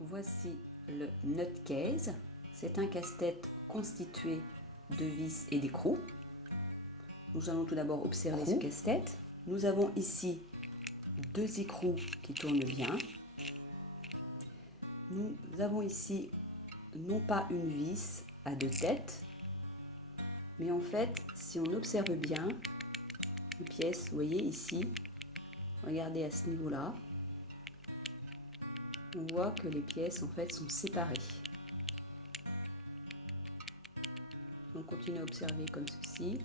Voici le nutcase. C'est un casse-tête constitué de vis et d'écrous. Nous allons tout d'abord observer ce casse-tête. Nous avons ici deux écrous qui tournent bien. Nous avons ici non pas une vis à deux têtes, mais en fait, si on observe bien, les pièces, vous voyez ici, regardez à ce niveau-là, on voit que les pièces en fait sont séparées. On continue à observer comme ceci.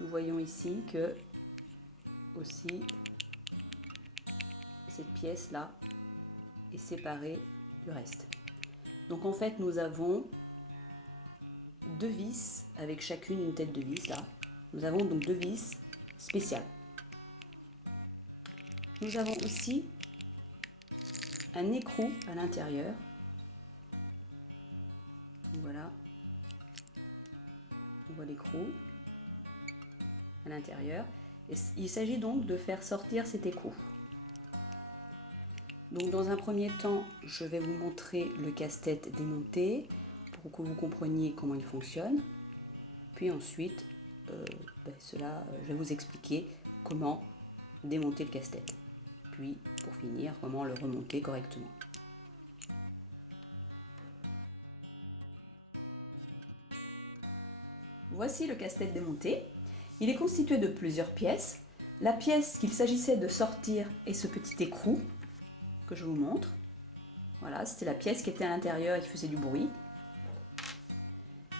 Nous voyons ici que aussi cette pièce là est séparée du reste. Donc en fait nous avons deux vis avec chacune une tête de vis là. Nous avons donc deux vis spéciales. Nous avons aussi un écrou à l'intérieur. Voilà. On voit l'écrou à l'intérieur. Et il s'agit donc de faire sortir cet écrou. Donc dans un premier temps, je vais vous montrer le casse-tête démonté pour que vous compreniez comment il fonctionne. Puis ensuite, je vais vous expliquer comment démonter le casse-tête. Puis pour finir, comment le remonter correctement. Voici le casse-tête démonté. Il est constitué de plusieurs pièces. La pièce qu'il s'agissait de sortir est ce petit écrou que je vous montre. Voilà, c'était la pièce qui était à l'intérieur et qui faisait du bruit.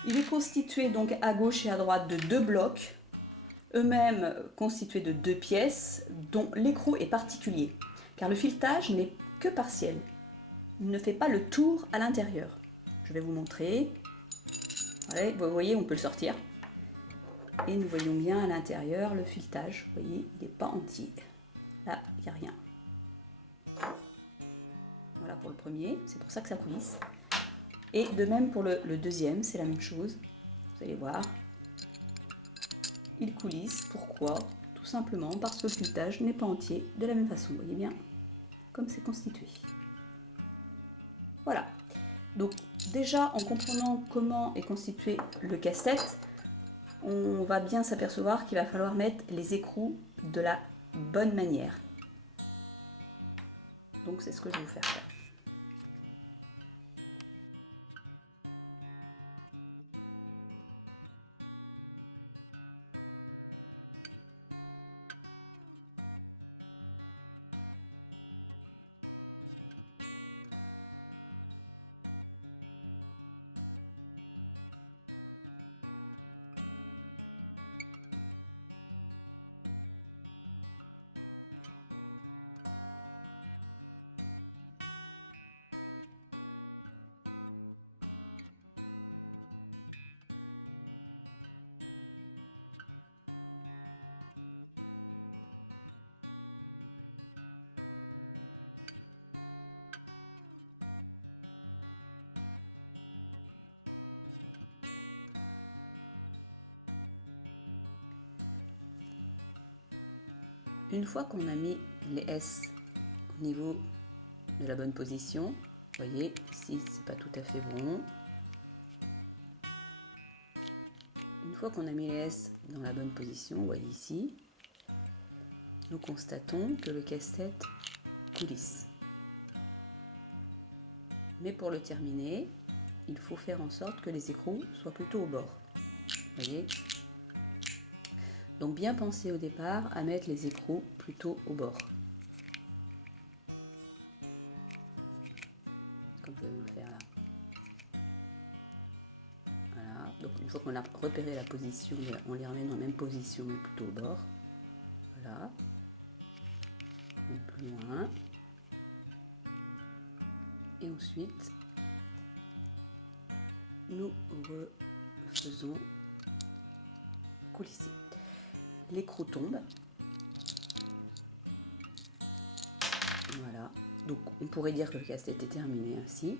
Il est constitué donc à gauche et à droite de deux blocs, eux-mêmes constitués de deux pièces, dont l'écrou est particulier, car le filetage n'est que partiel. Il ne fait pas le tour à l'intérieur. Je vais vous montrer. Allez, vous voyez, on peut le sortir. Et nous voyons bien à l'intérieur le filetage. Vous voyez, il n'est pas entier. Là, il n'y a rien. Voilà pour le premier, c'est pour ça que ça coulisse. Et de même pour le deuxième, c'est la même chose. Vous allez voir. Il coulisse. Pourquoi? Tout simplement parce que le filetage n'est pas entier de la même façon. Vous voyez bien comme c'est constitué. Voilà. Donc déjà, en comprenant comment est constitué le casse-tête, on va bien s'apercevoir qu'il va falloir mettre les écrous de la bonne manière. Donc c'est ce que je vais vous faire faire. Une fois qu'on a mis les S au niveau de la bonne position, vous voyez, ici c'est pas tout à fait bon. Une fois qu'on a mis les S dans la bonne position, vous voyez ici, nous constatons que le casse-tête coulisse. Mais pour le terminer, il faut faire en sorte que les écrous soient plutôt au bord. Vous voyez ? Donc bien penser au départ à mettre les écrous plutôt au bord. Comme je vais vous le faire là. Voilà, donc une fois qu'on a repéré la position, on les remet dans la même position mais plutôt au bord. Voilà. Et plus loin. Et ensuite, nous refaisons coulisser. L'écrou tombe. Voilà. Donc on pourrait dire que le casse-tête est terminé ainsi.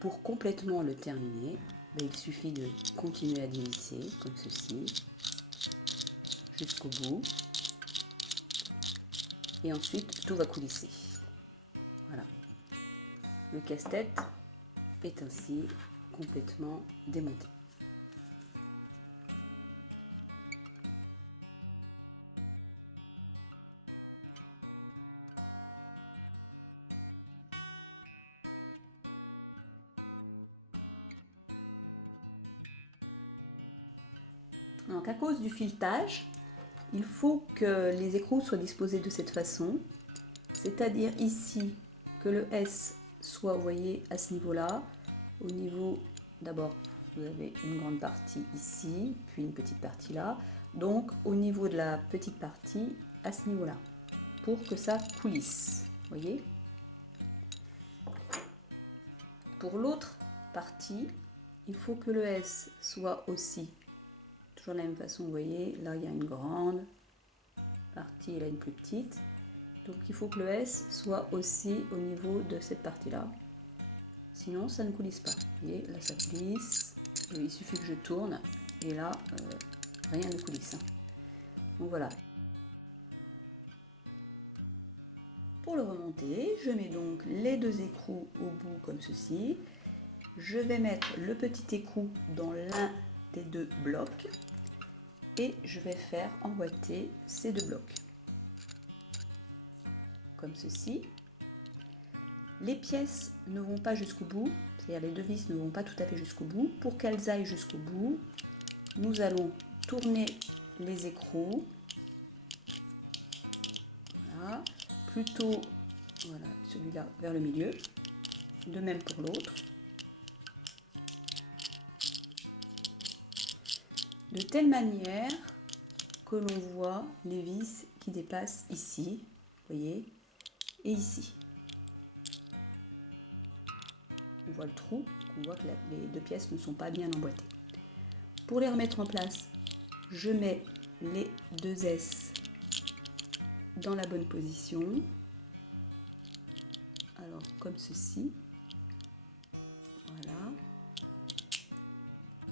Pour complètement le terminer, il suffit de continuer à dévisser comme ceci jusqu'au bout. Et ensuite tout va coulisser. Voilà. Le casse-tête est ainsi complètement démonté. Donc à cause du filetage, il faut que les écrous soient disposés de cette façon, c'est-à-dire ici que le S soit, vous voyez, à ce niveau-là, au niveau, d'abord vous avez une grande partie ici, puis une petite partie là, donc au niveau de la petite partie à ce niveau-là, pour que ça coulisse, vous voyez. Pour l'autre partie, il faut que le S soit aussi toujours de la même façon, vous voyez, là il y a une grande partie et là une plus petite. Donc il faut que le S soit aussi au niveau de cette partie-là. Sinon ça ne coulisse pas. Vous voyez, là ça coulisse. Et il suffit que je tourne et là rien ne coulisse. Donc voilà. Pour le remonter, je mets donc les deux écrous au bout comme ceci. Je vais mettre le petit écrou dans l'un des deux blocs et je vais faire emboîter ces deux blocs comme ceci. Les pièces ne vont pas jusqu'au bout, c'est-à-dire les deux vis ne vont pas tout à fait jusqu'au bout. Pour qu'elles aillent jusqu'au bout, nous allons tourner les écrous, voilà, plutôt voilà, celui-là vers le milieu, de même pour l'autre. De telle manière que l'on voit les vis qui dépassent ici, vous voyez, et ici. On voit le trou, on voit que les deux pièces ne sont pas bien emboîtées. Pour les remettre en place, je mets les deux S dans la bonne position. Alors comme ceci. Voilà.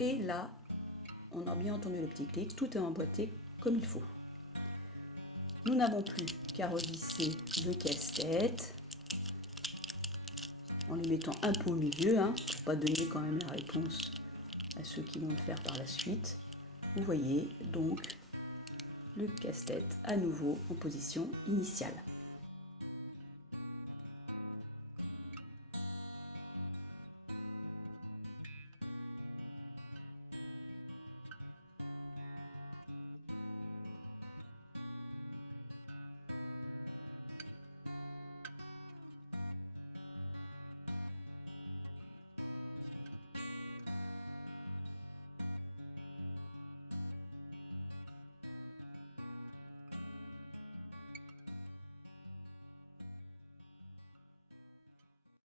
Et là, on a bien entendu le petit clic, tout est emboîté comme il faut. Nous n'avons plus qu'à revisser le casse-tête en les mettant un peu au milieu, pour ne pas donner quand même la réponse à ceux qui vont le faire par la suite. Vous voyez donc le casse-tête à nouveau en position initiale.